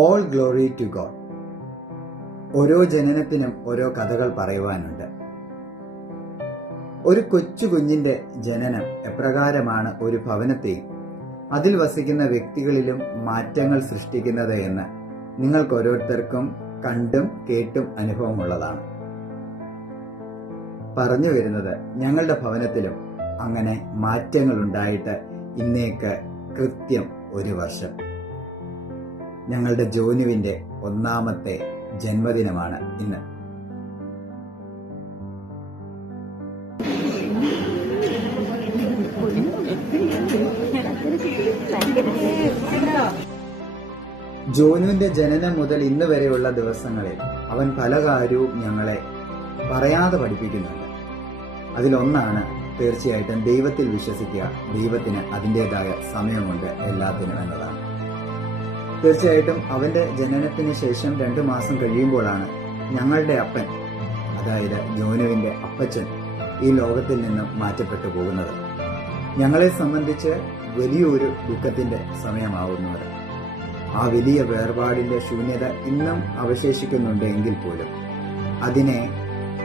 All glory to God. ഓരോ ജനനത്തിനും ഓരോ കഥകൾ പറയുവാനുണ്ട്. ഒരു കൊച്ചു കുഞ്ഞിന്റെ ജനനം എപ്രകാരമാണ് ഒരു ഭവനത്തെയും അതിൽ വസിക്കുന്ന വ്യക്തികളിലും മാറ്റങ്ങൾ സൃഷ്ടിക്കുന്നത് എന്ന് നിങ്ങൾക്ക് ഓരോരുത്തർക്കും കണ്ടും കേട്ടും അനുഭവമുള്ളതാണ്. പറഞ്ഞു വരുന്നത്, ഞങ്ങളുടെ ഭവനത്തിലും അങ്ങനെ മാറ്റങ്ങൾ ഉണ്ടായിട്ട് ഇന്നേക്ക് കൃത്യം 1 വർഷം. ഞങ്ങളുടെ ജോനുവിന്റെ 1ാമത്തെ ജന്മദിനമാണ് ഇന്ന്. ജോനുവിന്റെ ജനനം മുതൽ ഇന്ന് വരെയുള്ള ദിവസങ്ങളിൽ അവൻ പല കാര്യവും ഞങ്ങളെ പറയാതെ പഠിപ്പിക്കുന്നുണ്ട്. അതിലൊന്നാണ് തീർച്ചയായിട്ടും ദൈവത്തിൽ വിശ്വസിക്കുക. ദൈവത്തിന് അതിൻ്റെതായ സമയമുണ്ട് എല്ലാത്തിനും എന്നതാണ്. തീർച്ചയായിട്ടും അവന്റെ ജനനത്തിന് ശേഷം 2 മാസം കഴിയുമ്പോഴാണ് ഞങ്ങളുടെ അപ്പൻ, അതായത് ജോനുവിന്റെ അപ്പച്ചൻ, ഈ ലോകത്തിൽ നിന്നും മാറ്റപ്പെട്ടു പോകുന്നത്. ഞങ്ങളെ സംബന്ധിച്ച് വലിയൊരു ദുഃഖത്തിന്റെ സമയമാവുന്നത്. ആ വലിയ വേർപാടിന്റെ ശൂന്യത ഇന്നും അവശേഷിക്കുന്നുണ്ട് എങ്കിൽ പോലും അതിനെ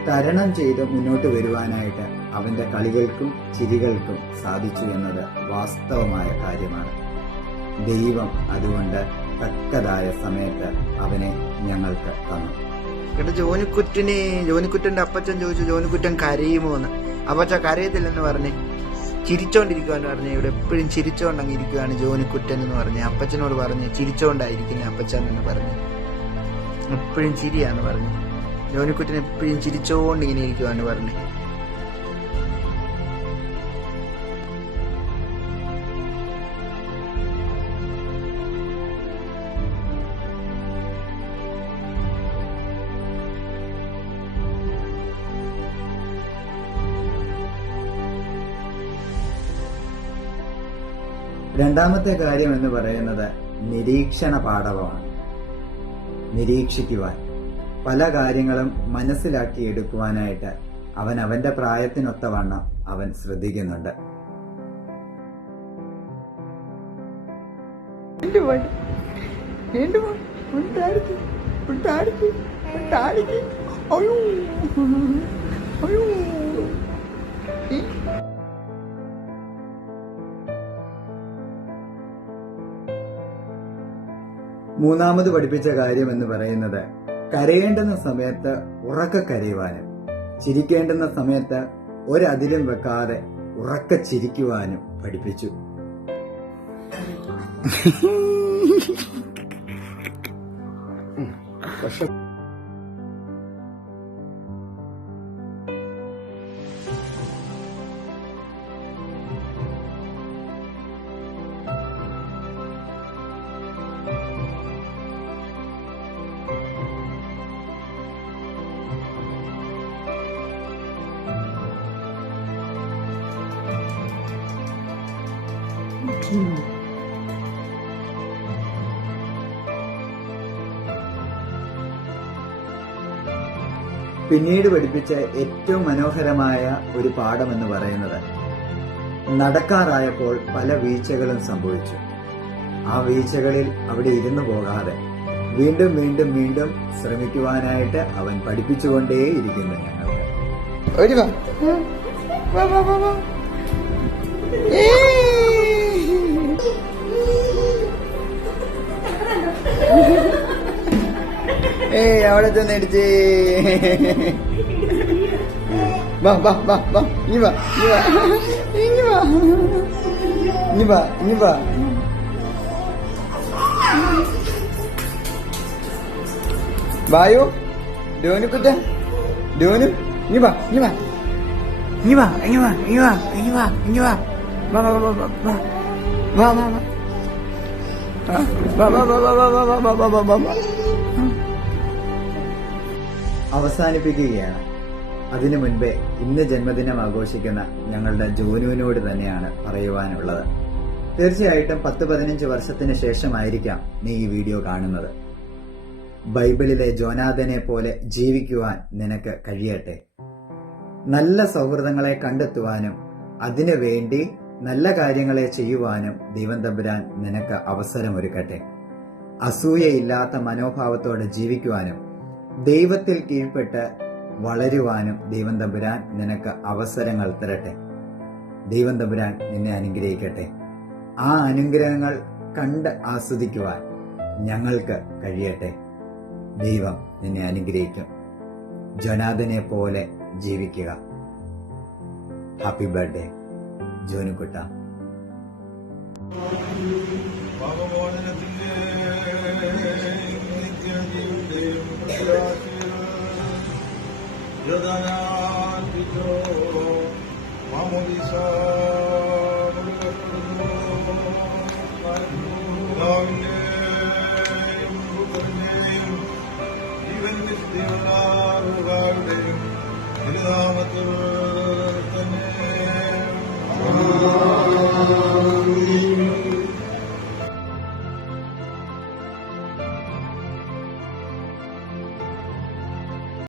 തരണം ചെയ്ത് മുന്നോട്ട് വരുവാനായിട്ട് അവന്റെ കളികൾക്കും ചിരികൾക്കും സാധിച്ചു എന്നത് വാസ്തവമായ കാര്യമാണ്. ദൈവം അതുകൊണ്ട് തക്കതായ സമയത്ത് അവനെ ഞങ്ങൾക്ക് തന്നു. ജോനിക്കുറ്റന്റെ അപ്പച്ചൻ ചോദിച്ചു, ജോനിക്കുറ്റൻ കരയുമോ എന്ന്. അപ്പച്ച കരയത്തില്ലെന്ന് പറഞ്ഞ് ചിരിച്ചോണ്ടിരിക്കുവാന്ന് പറഞ്ഞ്, ഇവിടെ എപ്പോഴും ചിരിച്ചോണ്ടങ്ങ് ഇരിക്കുവാണ് ജോനിക്കുറ്റൻ എന്ന് പറഞ്ഞ് അപ്പച്ചനോട് പറഞ്ഞ് ചിരിച്ചോണ്ടായിരിക്കുന്ന അപ്പച്ചൻ എന്ന് പറഞ്ഞ്, എപ്പോഴും ചിരിയാന്ന് പറഞ്ഞു. ജോനിക്കുറ്റൻ എപ്പോഴും ചിരിച്ചോണ്ടിങ്ങനെ ഇരിക്കുവാന്ന് പറഞ്ഞ്. രണ്ടാമത്തെ കാര്യം എന്ന് പറയുന്നത് നിരീക്ഷണ പാഠവമാണ്. നിരീക്ഷിക്കുവാൻ, പല കാര്യങ്ങളും മനസ്സിലാക്കി എടുക്കുവാനായിട്ട് അവൻ അവന്റെ പ്രായത്തിനൊത്തവണ്ണം അവൻ ശ്രദ്ധിക്കുന്നുണ്ട്. മൂന്നാമത് പഠിപ്പിച്ച കാര്യം എന്ന് പറയുന്നത് കരയേണ്ടുന്ന സമയത്ത് ഉറക്കെ കരയുവാനും ചിരിക്കേണ്ടുന്ന സമയത്ത് ഒരതിരും വെക്കാതെ ഉറക്കെ ചിരിക്കുവാനും പഠിപ്പിച്ചു. പിന്നീട് പഠിപ്പിച്ച ഏറ്റവും മനോഹരമായ ഒരു പാഠമെന്ന് പറയുന്നത്, നടക്കാറായപ്പോൾ പല വീഴ്ചകളും സംഭവിച്ചു. ആ വീഴ്ചകളിൽ അവിടെ ഇരുന്നു പോകാതെ വീണ്ടും വീണ്ടും വീണ്ടും ശ്രമിക്കുവാനായിട്ട് അവൻ പഠിപ്പിച്ചുകൊണ്ടേയിരിക്കുന്നു ഞങ്ങൾക്ക്. അവിടെ ചെന്നടിച്ചേ. വായോ ഡോനുക്കുറ്റ, ഡോനു ഇനി വാ. അവസാനിപ്പിക്കുകയാണ്. അതിനു മുൻപേ ഇന്ന് ജന്മദിനം ആഘോഷിക്കുന്ന ഞങ്ങളുടെ ജോനുവിനോട് തന്നെയാണ് പറയുവാനുള്ളത്. തീർച്ചയായിട്ടും 10-15 വർഷത്തിന് ശേഷമായിരിക്കാം നീ ഈ വീഡിയോ കാണുന്നത്. ബൈബിളിലെ ജോനാഥനെ പോലെ ജീവിക്കുവാൻ നിനക്ക് കഴിയട്ടെ. നല്ല സൗഹൃദങ്ങളെ കണ്ടെത്തുവാനും അതിനു വേണ്ടി നല്ല കാര്യങ്ങളെ ചെയ്യുവാനും ദൈവം തമ്പുരാൻ നിനക്ക് അവസരമൊരുക്കട്ടെ. അസൂയയില്ലാത്ത മനോഭാവത്തോടെ ജീവിക്കുവാനും ദൈവത്തിൽ കീഴ്പ്പെട്ട് വളരുവാനും ദൈവം തമ്പുരാൻ നിനക്ക് അവസരങ്ങൾ തരട്ടെ. ദൈവം തമ്പുരാൻ നിന്നെ അനുഗ്രഹിക്കട്ടെ. ആ അനുഗ്രഹങ്ങൾ കണ്ട് ആസ്വദിക്കുവാൻ ഞങ്ങൾക്ക് കഴിയട്ടെ. ദൈവം നിന്നെ അനുഗ്രഹിക്കും. ജോനാഥനെ പോലെ ജീവിക്കുക. Happy birthday ജോനുകുട്ട. പാപമോചനത്തിന്റെ നിത്യജീവന്റെയും പ്രത്യാശയും മാമോദീസ